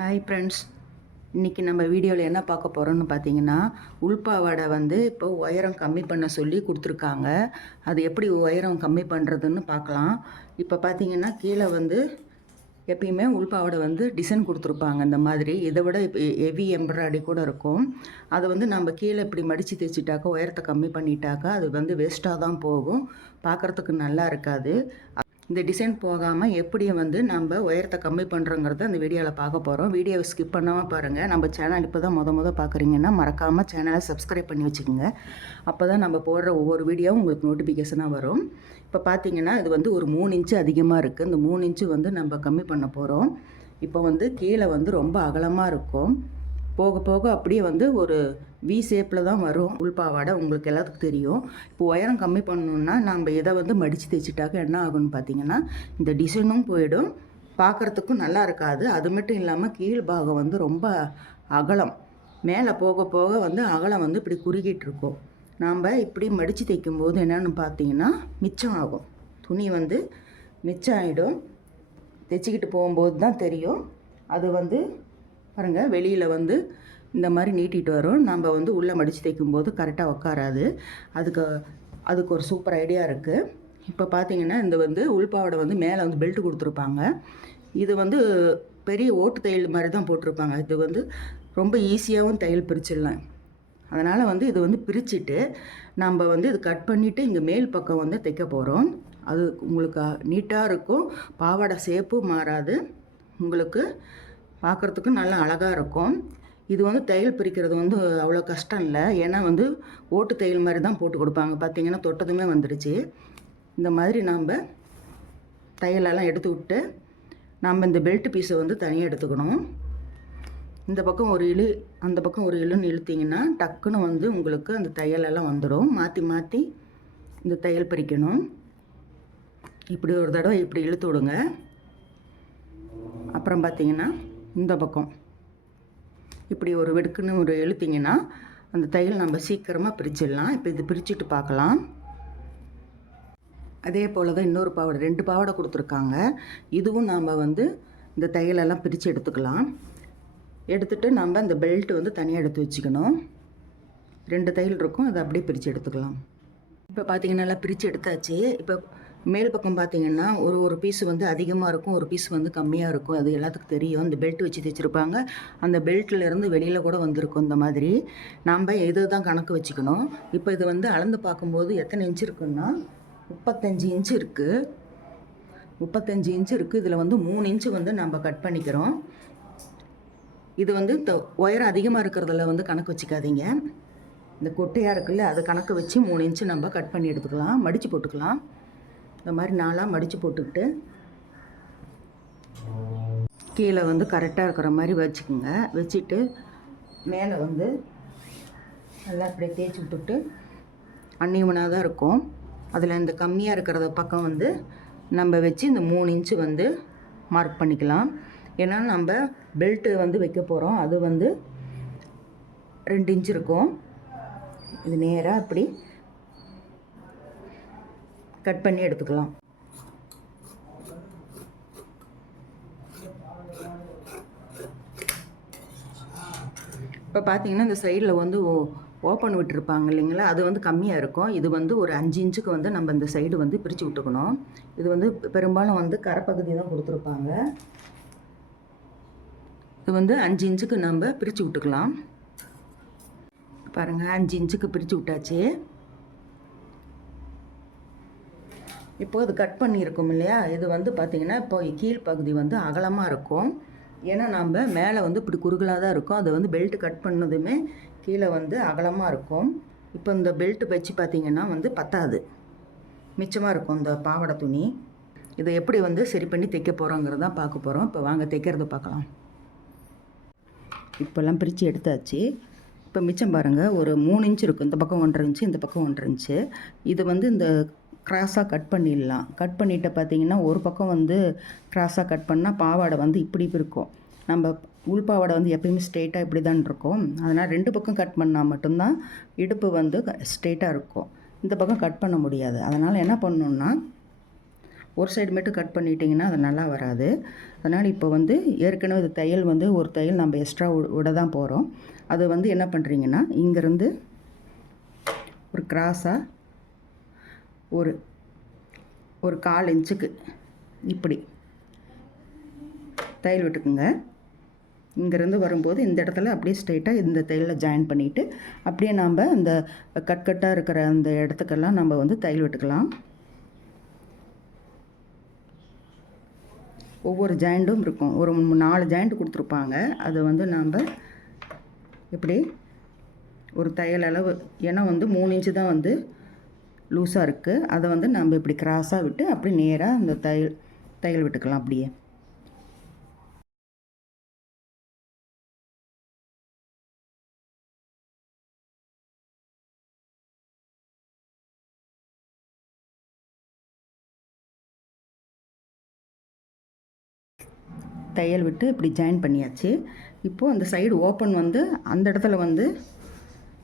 Hi friends, இன்றைக்கி நம்ம வீடியோவில் என்ன பார்க்க போகிறோம்னு பார்த்தீங்கன்னா, உள்பாவாடை இப்போ உயரம் கம்மி பண்ண சொல்லி கொடுத்துருக்காங்க. அது எப்படி உயரம் கம்மி பண்ணுறதுன்னு பார்க்கலாம். இப்போ பார்த்தீங்கன்னா கீழே எப்பயுமே உள்பாவாடை டிசைன் கொடுத்துருப்பாங்க. இந்த மாதிரி இதை விட இப்போ ஹெவி எம்ப்ராய்டரி கூட இருக்கும். அதை நம்ம கீழே இப்படி மடித்து தைச்சிட்டாக்கா, உயரத்தை கம்மி பண்ணிட்டாக்கா அது வேஸ்ட்டாக தான் போகும். பார்க்குறதுக்கு நல்லா இருக்காது. இந்த டிசைன் போகாமல் எப்படி நம்ம உயரத்தை கம்மி பண்ணுறோங்கிறத அந்த வீடியோவில் பார்க்க போகிறோம். வீடியோவை ஸ்கிப் பண்ணாமல் பாருங்கள். நம்ம சேனல் இப்போ தான் முத பார்க்குறீங்கன்னா மறக்காமல் சேனலை சப்ஸ்கிரைப் பண்ணி வச்சுக்கோங்க. அப்போ தான் நம்ம போடுற ஒவ்வொரு வீடியோவும் உங்களுக்கு நோட்டிஃபிகேஷனாக வரும். இப்போ பார்த்தீங்கன்னா இது ஒரு 3 இன்ச்சு அதிகமாக இருக்குது. இந்த 3 இன்ச்சு நம்ம கம்மி பண்ண போகிறோம். இப்போ கீழே ரொம்ப அகலமாக இருக்கும். போக போக அப்படியே ஒரு வி ஷேப்பில் தான் வரும் உள்பாவாடை. உங்களுக்கு எல்லாத்துக்கும் தெரியும். இப்போ உயரம் கம்மி பண்ணணுன்னா நம்ம இதை மடித்து தைச்சிட்டாக்க என்ன ஆகும்னு பார்த்தீங்கன்னா, இந்த டிசைனும் போயிடும், பார்க்குறதுக்கும் நல்லா இருக்காது. அது மட்டும் இல்லாமல் கீழ் பாகம் ரொம்ப அகலம். மேலே போக போக அகலம் இப்படி குறுகிட்டு இருக்கும். நாம் இப்படி மடித்து தைக்கும்போது என்னென்னு பார்த்தீங்கன்னா மிச்சம் ஆகும். துணி மிச்சம் ஆகிடும். தைச்சிக்கிட்டு போகும்போது தான் தெரியும். அது பாருங்கள், வெளியில் இந்த மாதிரி நீட்டிகிட்டு வரும். நம்ம உள்ளே மடித்து தைக்கும்போது கரெக்டாக உட்காராது. அதுக்கு ஒரு சூப்பர் ஐடியா இருக்குது. இப்போ பார்த்தீங்கன்னா இந்த உள்பாவோட மேலே பெல்ட் கொடுத்துருப்பாங்க. இது பெரிய ஓட்டு தையல் மாதிரி தான் போட்டிருப்பாங்க. இது ரொம்ப ஈஸியாகவும் தையல் பிரிச்சிடலாம். அதனால் இது பிரிச்சுட்டு நம்ம இது கட் பண்ணிவிட்டு இங்கே மேல் பக்கம் தைக்க போகிறோம். அது உங்களுக்கு நீட்டாக இருக்கும். பாவாடை ஷேப்பும் மாறாது. உங்களுக்கு பார்க்குறதுக்கு நல்லா அழகாக இருக்கும். இது தையல் பிரிக்கிறது அவ்வளோ கஷ்டம் இல்லை. ஏன்னா ஓட்டு தையல் மாதிரி தான் போட்டு கொடுப்பாங்க. பார்த்திங்கன்னா தொட்டதுமே வந்துடுச்சு. இந்த மாதிரி நாம் தையலெல்லாம் எடுத்து விட்டு நம்ம இந்த பெல்ட் பீஸை தனியாக எடுத்துக்கணும். இந்த பக்கம் ஒரு இழு, அந்த பக்கம் ஒரு இழுன்னு இழுத்திங்கன்னா டக்குன்னு உங்களுக்கு அந்த தையலெல்லாம் வந்துடும். மாற்றி மாற்றி இந்த தையல் பிரிக்கணும். இப்படி ஒரு தடவை இப்படி இழுத்து விடுங்க. அப்புறம் பார்த்திங்கன்னா இந்த பக்கம் இப்படி ஒரு வெடுக்குன்னு ஒரு இழுத்திங்கன்னா அந்த தையல் நம்ம சீக்கிரமாக பிரிச்சிடலாம். இப்போ இது பிரிச்சுட்டு பார்க்கலாம். அதே போல் தான் இன்னொரு பாவாடை, 2 பாவாடை கொடுத்துருக்காங்க. இதுவும் நாம் இந்த தையலெல்லாம் பிரித்து எடுத்துக்கலாம். எடுத்துகிட்டு நம்ம இந்த பெல்ட்டு தனியாக எடுத்து வச்சுக்கணும். 2 தையல் இருக்கும், அதை அப்படியே பிரித்து எடுத்துக்கலாம். இப்போ பார்த்திங்கன்னா நல்லா பிரித்து எடுத்தாச்சு. இப்போ மேல் பக்கம் பார்த்திங்கன்னா ஒரு பீஸ் அதிகமாக இருக்கும், ஒரு பீஸ் கம்மியாக இருக்கும். அது எல்லாத்துக்கும் தெரியும். இந்த பெல்ட் வச்சு தைச்சிருப்பாங்க. அந்த பெல்ட்லேருந்து வெளியில் கூட வந்திருக்கும். இந்த மாதிரி நாம் இது தான் கணக்கு வச்சுக்கணும். இப்போ இது அளந்து பார்க்கும்போது எத்தனை இன்ச்சு இருக்குன்னா 35 இன்ச்சு இருக்குது. 35 இன்ச்சு இருக்குது. இதில் 3 இன்ச்சு நம்ம கட் பண்ணிக்கிறோம். இது உயரம் அதிகமாக இருக்கிறதுல கணக்கு வச்சுக்காதீங்க. இந்த கொட்டையாக இருக்குல்ல, அது கணக்கு வச்சு 3 இன்ச்சு நம்ம கட் பண்ணி எடுத்துக்கலாம். மடித்து போட்டுக்கலாம். இந்த மாதிரி 4ஆக மடித்து போட்டுக்கிட்டு கீழே கரெக்டாக இருக்கிற மாதிரி வச்சுக்கோங்க. வச்சுட்டு மேலே நல்லா அப்படியே தேய்ச்சி விட்டுட்டு அன்னியமனாக தான் இருக்கும். அதில் இந்த கம்மியாக இருக்கிறத பக்கம் நம்ம வச்சு இந்த 3 இன்ச்சு மார்க் பண்ணிக்கலாம். ஏன்னா நம்ம பெல்ட்டு வைக்க போகிறோம். அது 2 இன்ச்சு இருக்கும். இது நேராக இப்படி கட் பண்ணி எடுத்துக்கலாம். இப்போ பார்த்தீங்கன்னா இந்த சைடில் ஓப்பன் விட்டுருப்பாங்க இல்லைங்களா, அது கம்மியாக இருக்கும். இது ஒரு 5 இன்ச்சுக்கு நம்ம இந்த சைடு பிரித்து விட்டுக்கணும். இது பெரும்பாலும் கரைப்பகுதி தான் கொடுத்துருப்பாங்க. இது 5 இன்ச்சுக்கு நம்ம பிரித்து விட்டுக்கலாம். பாருங்கள், 5 இன்ச்சுக்கு பிரித்து விட்டாச்சு. இப்போது அது கட் பண்ணியிருக்கோம் இல்லையா, இது பார்த்திங்கன்னா இப்போ கீழ்ப்பகுதி அகலமாக இருக்கும். ஏன்னா நம்ம மேலே இப்படி குறுகலாக தான் இருக்கும். அது பெல்ட் கட் பண்ணதுமே கீழே அகலமாக இருக்கும். இப்போ இந்த பெல்ட் வச்சு பார்த்திங்கன்னா பத்தாது, மிச்சமாக இருக்கும் இந்த பாவாடை துணி. இதை எப்படி சரி பண்ணி தைக்க போகிறோங்கிறது தான் பார்க்க போகிறோம். இப்போ வாங்க தைக்கிறது பார்க்கலாம். இப்போல்லாம் பிரித்து எடுத்தாச்சு. இப்போ மிச்சம் பாருங்கள், ஒரு 3 இன்ச்சு இருக்கும். இந்த பக்கம் 1.5 இன்ச்சு, இந்த பக்கம் 1.5 இன்ச்சு. இது இந்த கிராஸாக கட் பண்ணிடலாம். கட் பண்ணிவிட்டு பார்த்திங்கன்னா ஒரு பக்கம் கிராஸாக கட் பண்ணால் பாவாடை இப்படி இருக்கும். நம்ம உள்பாவாடை எப்பயுமே ஸ்ட்ரெயிட்டாக இப்படி தான் இருக்கும். அதனால் 2 பக்கம் கட் பண்ணால் மட்டும்தான் இடுப்பு ஸ்ட்ரெயிட்டாக இருக்கும். இந்த பக்கம் கட் பண்ண முடியாது. அதனால் என்ன பண்ணணுன்னா ஒரு சைடு மட்டும் கட் பண்ணிட்டிங்கன்னா அது நல்லா வராது. அதனால் இப்போ வந்து ஏற்கனவே இது தையல் வந்து ஒரு தையல் நம்ம எக்ஸ்ட்ரா விட தான் போகிறோம். அது வந்து என்ன பண்ணுறீங்கன்னா, இங்கேருந்து ஒரு கிராஸாக ஒரு ஒரு 1/4 இன்ச்சுக்கு இப்படி தையல் விட்டுக்குங்க. இங்கேருந்து வரும்போது இந்த இடத்துல அப்படியே ஸ்ட்ரைட்டாக இந்த தையலில் ஜாயின் பண்ணிவிட்டு அப்படியே நாம் இந்த கட்டாக இருக்கிற அந்த இடத்துக்கெல்லாம் நம்ம வந்து தையல் விட்டுக்கலாம். ஒவ்வொரு ஜாயிண்ட்டும் இருக்கும். ஒரு 4 ஜாயிண்ட் கொடுத்துருப்பாங்க. அதை வந்து நாம் இப்படி ஒரு தையல் அளவு, ஏன்னா வந்து 3 இன்ச்சு தான் வந்து லூஸாக இருக்குது. அதை வந்து நம்ம இப்படி கிராஸாக விட்டு அப்படி நேராக அந்த தையல் விட்டுக்கலாம். அப்படியே தையல் விட்டு இப்படி ஜாயின் பண்ணியாச்சு. இப்போது அந்த சைடு ஓப்பன் வந்து அந்த இடத்துல வந்து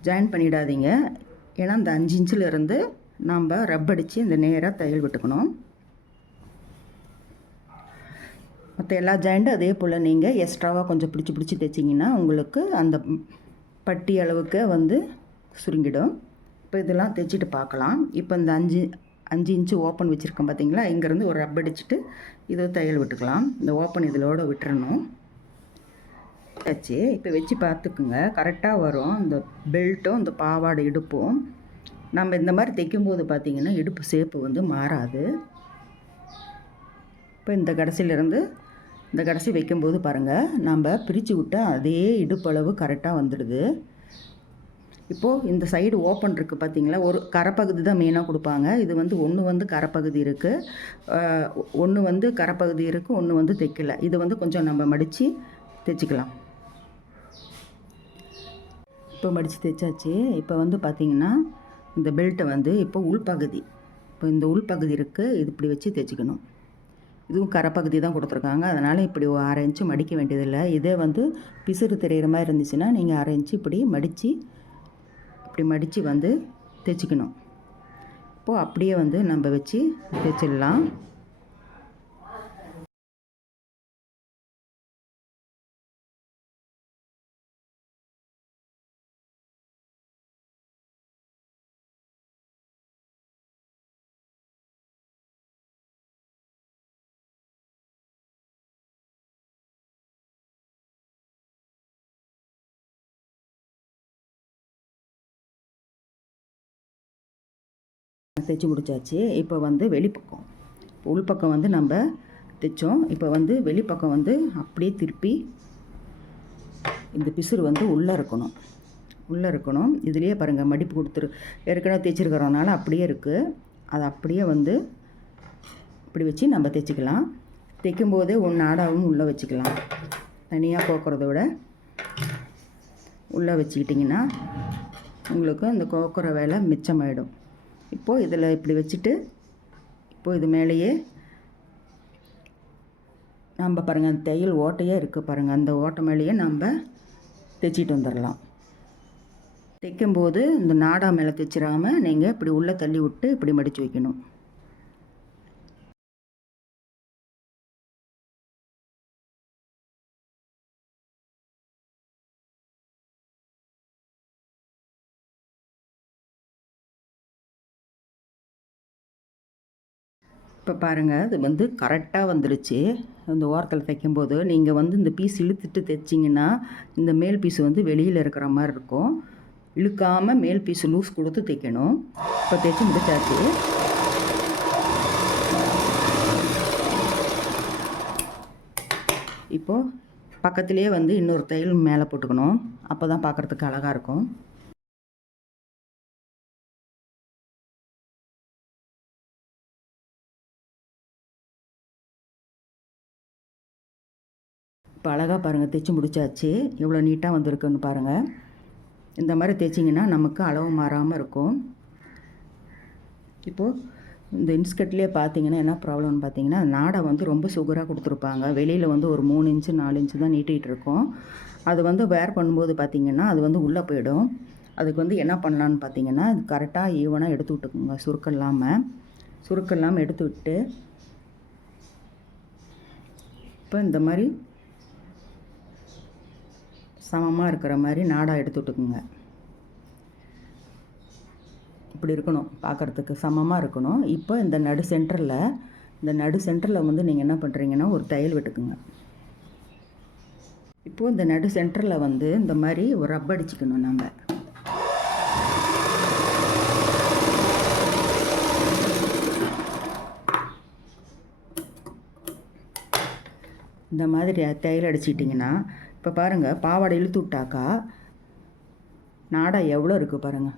ஜாயின் பண்ணிடாதீங்க. ஏன்னா அந்த 5 இன்ச்சிலேருந்து நாம் ரப் அடித்து இந்த நேராக தையல் விட்டுக்கணும். மற்ற எல்லா ஜாயிண்ட்டும் அதே போல் நீங்கள் எக்ஸ்ட்ராவாக கொஞ்சம் பிடிச்சி தைச்சிங்கன்னா உங்களுக்கு அந்த பட்டி அளவுக்கு வந்து சுருங்கிடும். இப்போ இதெல்லாம் தைச்சிட்டு பார்க்கலாம். இப்போ இந்த 5 இன்ச்சு ஓப்பன் வச்சுருக்கோம் பார்த்தீங்களா, இங்கேருந்து ஒரு ரப் அடிச்சுட்டு இதை தையல் விட்டுக்கலாம். இந்த ஓப்பன் இதிலோட விட்டுறணும். ஆச்சு. இப்போ வச்சு பார்த்துக்குங்க, கரெக்டாக வரும். இந்த பெல்ட்டும் இந்த பாவாடை இடுப்பும் நம்ம இந்த மாதிரி தைக்கும்போது பார்த்திங்கன்னா இடுப்பு ஷேப்பு வந்து மாறாது. இப்போ இந்த கடைசியிலேருந்து இந்த கடைசி வைக்கும்போது பாருங்கள், நம்ம பிரித்து விட்டால் அதே இடுப்பளவு கரெக்டாக வந்துடுது. இப்போது இந்த சைடு ஓப்பன் இருக்குது பார்த்திங்களா, ஒரு கரைப்பகுதி தான் மெயினாக கொடுப்பாங்க. இது வந்து ஒன்று வந்து கரைப்பகுதி இருக்குது, ஒன்று வந்து கரைப்பகுதி இருக்குது, ஒன்று வந்து தைக்கலை. இது வந்து கொஞ்சம் நம்ம மடித்து தைச்சிக்கலாம். இப்போ மடித்து தைச்சாச்சு. இப்போ வந்து பார்த்திங்கன்னா இந்த பெல்ட்டை வந்து இப்போ உள்பகுதி, இப்போ இந்த உள்பகுதி இருக்குது, இது இப்படி வச்சு தைச்சிக்கணும். இதுவும் கரைப்பகுதி தான் கொடுத்துருக்காங்க. அதனால் இப்படி 1/2 இன்ச்சு மடிக்க வேண்டியதில்லை. இதே வந்து பிசுறு தெரிகிற மாதிரி இருந்துச்சுன்னா நீங்கள் 1/2 இன்ச்சு இப்படி மடித்து வந்து தைச்சிக்கணும். இப்போது அப்படியே வந்து நம்ம வச்சு தைச்சிடலாம். தைச்சி முடிச்சாச்சு. இப்போ வந்து வெளிப்பக்கம், உள்பக்கம் வந்து நம்ம தைச்சோம். இப்போ வந்து வெளிப்பக்கம் வந்து அப்படியே திருப்பி இந்த பிசுறு வந்து உள்ளே இருக்கணும். இதுலேயே பாருங்கள் மடிப்பு ஏற்கனவே தைச்சிருக்கிறதுனால அப்படியே இருக்குது. அதை அப்படியே வந்து இப்படி வச்சு நம்ம தைச்சிக்கலாம். தைக்கும்போதே நாடாவும் உள்ளே வச்சுக்கலாம். தனியாக கோக்கிறத விட உள்ளே வச்சுக்கிட்டிங்கன்னா உங்களுக்கு அந்த கோக்குற வேலை மிச்சமாயிடும். இப்போது இதில் இப்படி வச்சுட்டு இப்போது இது மேலேயே நம்ம பாருங்கள் அந்த தையல் ஓட்டையாக இருக்குது பாருங்கள், அந்த ஓட்டை மேலேயே நம்ம தைச்சிட்டு வந்துடலாம். தைக்கும்போது இந்த நாடா மேலே தைச்சிடாமல் நீங்கள் இப்படி உள்ளே தள்ளி விட்டு இப்படி மடித்து வைக்கணும். இப்போ பாருங்கள், அது வந்து கரெக்டாக வந்துடுச்சு. இந்த ஓரத்தில் தைக்கும்போது நீங்கள் வந்து இந்த பீஸ் இழுத்துட்டு தைச்சிங்கன்னா இந்த மேல் பீஸ் வந்து வெளியில் இருக்கிற மாதிரி இருக்கும். இழுக்காமல் மேல் பீஸ் லூஸ் கொடுத்து தைக்கணும். இப்போ தைச்சி முடிச்சாச்சு. இப்போது பக்கத்துலேயே வந்து இன்னொரு தையல் மேலே போட்டுக்கணும். அப்போ தான் பார்க்குறதுக்கு அழகாக இருக்கும். இப்போ அழகாக பாருங்கள் தைச்சி முடிச்சாச்சு. எவ்வளோ நீட்டாக வந்திருக்குன்னு பாருங்கள். இந்த மாதிரி தைச்சிங்கன்னா நமக்கு அளவு மாறாமல் இருக்கும். இப்போது இந்த இன்ஸ்கர்ட்லேயே பார்த்தீங்கன்னா என்ன ப்ராப்ளம்னு பார்த்தீங்கன்னா, நாடை வந்து ரொம்ப சுகராக கொடுத்துருப்பாங்க. வெளியில் வந்து ஒரு 3 இன்ச்சு 4 இன்ச்சு தான் நீட்டிகிட்டு இருக்கும். அது வந்து வேர் பண்ணும்போது பார்த்திங்கன்னா அது வந்து உள்ளே போயிடும். அதுக்கு வந்து என்ன பண்ணலான்னு பார்த்தீங்கன்னா, அது கரெக்டாக ஈவனாக எடுத்து விட்டுக்குங்க. சுருக்கம் இல்லாமல் எடுத்து விட்டு இப்போ இந்த மாதிரி சமமாக இருக்கிற மாதிரி நாடாக எடுத்து விட்டுக்குங்க. இப்படி இருக்கணும், பார்க்குறதுக்கு சமமாக இருக்கணும். இப்போ இந்த நடு சென்டரில் வந்து நீங்கள் என்ன பண்ணுறீங்கன்னா ஒரு தையல் விட்டுக்குங்க. இப்போது இந்த நடு சென்டரில் வந்து இந்த மாதிரி ஒரு ரப் அடிச்சுக்கணும். நம்ம இந்த மாதிரி தையல் அடிச்சிட்டிங்கன்னா இப்போ பாருங்கள், பாவாடை இழுத்து விட்டாக்கா நாடா எவ்வளோ இருக்குது பாருங்கள்.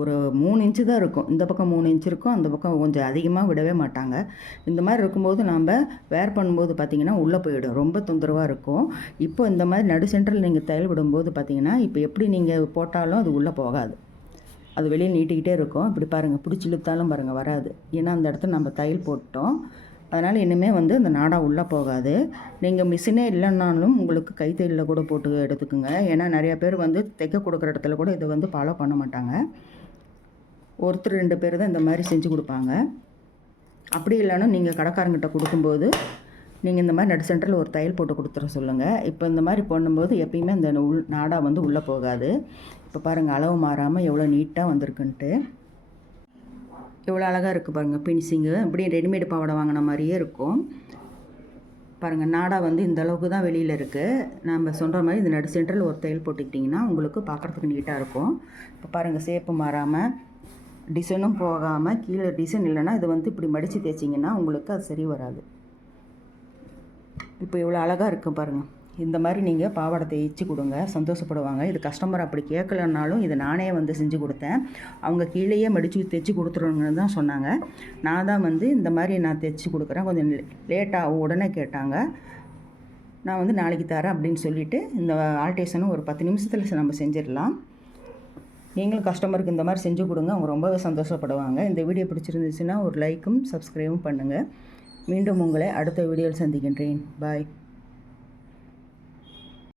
ஒரு 3 இன்ச்சு தான் இருக்கும். இந்த பக்கம் 3 இன்ச்சு இருக்கும், அந்த பக்கம் கொஞ்சம் அதிகமாக விடவே மாட்டாங்க. இந்த மாதிரி இருக்கும்போது நம்ம வேர் பண்ணும்போது பார்த்திங்கன்னா உள்ளே போயிடும், ரொம்ப தொந்தரவாக இருக்கும். இப்போ இந்த மாதிரி நடு சென்டரில் நீங்கள் தையல் விடும்போது பார்த்திங்கன்னா இப்போ எப்படி நீங்கள் போட்டாலும் அது உள்ளே போகாது, அது வெளியே நீட்டிக்கிட்டே இருக்கும். இப்படி பாருங்கள், பிடிச்சி இழுத்தாலும் பாருங்கள் வராது. ஏன்னா அந்த இடத்துல நம்ம தையல் போட்டோம். அதனால் இனிமேல் வந்து இந்த நாடா உள்ளே போகாது. நீங்கள் மிஷினே இல்லைன்னாலும் உங்களுக்கு கைத்தையில் கூட போட்டு எடுத்துக்குங்க. ஏன்னா நிறையா பேர் வந்து தைக்க கொடுக்குற இடத்துல கூட இதை வந்து ஃபாலோ பண்ண மாட்டாங்க. ஒருத்தர் 2 பேர் தான் இந்த மாதிரி செஞ்சு கொடுப்பாங்க. அப்படி இல்லைன்னா நீங்கள் கடைக்காரங்கிட்ட கொடுக்கும்போது நீங்கள் இந்த மாதிரி நடு சென்டரில் ஒரு தையல் போட்டு கொடுத்துட சொல்லுங்கள். இப்போ இந்த மாதிரி பண்ணும்போது எப்பயுமே இந்த நாடா வந்து உள்ளே போகாது. இப்போ பாருங்கள், அளவு மாறாமல் எவ்வளோ நீட்டாக வந்திருக்குன்ட்டு. எவ்வளோ அழகாக இருக்குது பாருங்கள் ஃபினிஷிங்கு. அப்படியே ரெடிமேடு பாவாடை வாங்கின மாதிரியே இருக்கும். பாருங்கள், நாடா வந்து இந்த அளவுக்கு தான் வெளியில் இருக்குது. நம்ம சொல்கிற மாதிரி இந்த நடு சென்டரில் ஒரு தையல் போட்டுக்கிட்டிங்கன்னா உங்களுக்கு பார்க்குறதுக்கு நீட்டாக இருக்கும். இப்போ பாருங்கள், சேப்பு மாறாமல் டிசைனும் போகாமல், கீழே டிசைன் இல்லைன்னா இது வந்து இப்படி மடித்து தேய்ச்சிங்கன்னா உங்களுக்கு அது சரி வராது. இப்போ இவ்வளோ அழகாக இருக்கும் பாருங்கள். இந்த மாதிரி நீங்கள் பாவாடை தேய்ச்சி கொடுங்க, சந்தோஷப்படுவாங்க. இது கஸ்டமர் அப்படி கேட்கலன்னாலும் இதை நானே வந்து செஞ்சு கொடுத்தேன். அவங்க கீழேயே மடித்து தைச்சி கொடுத்துருங்கன்னு தான் சொன்னாங்க. நான் தான் வந்து இந்த மாதிரி நான் தைச்சி கொடுக்குறேன், கொஞ்சம் லேட்டாக உடனே கேட்டாங்க. நான் வந்து நாளைக்கு தரேன் அப்படின்னு சொல்லிவிட்டு இந்த ஆல்டேஷனும் ஒரு 10 நிமிஷத்தில் நம்ம செஞ்சிடலாம். நீங்களும் கஸ்டமருக்கு இந்த மாதிரி செஞ்சு கொடுங்க, அவங்க ரொம்பவே சந்தோஷப்படுவாங்க. இந்த வீடியோ பிடிச்சிருந்துச்சுன்னா ஒரு லைக்கும் சப்ஸ்கிரைபும் பண்ணுங்கள். மீண்டும் உங்களை அடுத்த வீடியோவில் சந்திக்கின்றேன். பாய்.